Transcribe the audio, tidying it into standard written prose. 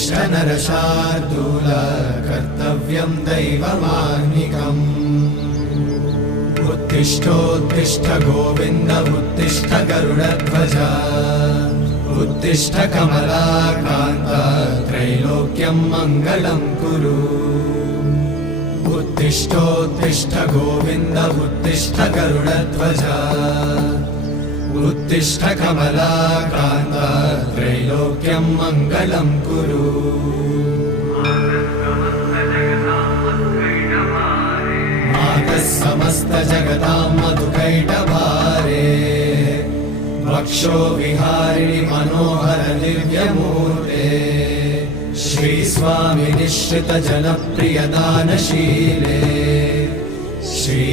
उत्तिष्ठ नरशार्दूल कर्तव्यं दैवमाह्निकम् उत्तिष्ठोत्तिष्ठ गोविन्द उत्तिष्ठ गरुडध्वज उत्तिष्ठ कमलाकान्त त्रैलोक्यं मङ्गलं कुरु उत्तिष्ठोत्तिष्ठ गोविन्द उत्तिष्ठ गरुडध्वज उत्तिष्ठ कमलाकान्त त्रैलोक्यं मङ्गलं कुरु मातः समस्त जगतां मधुकैटभारे वक्षो विहारिणि मनोहर दिव्यमूर्ते श्री स्वामी निश्रित जनप्रिय दानशीले श्री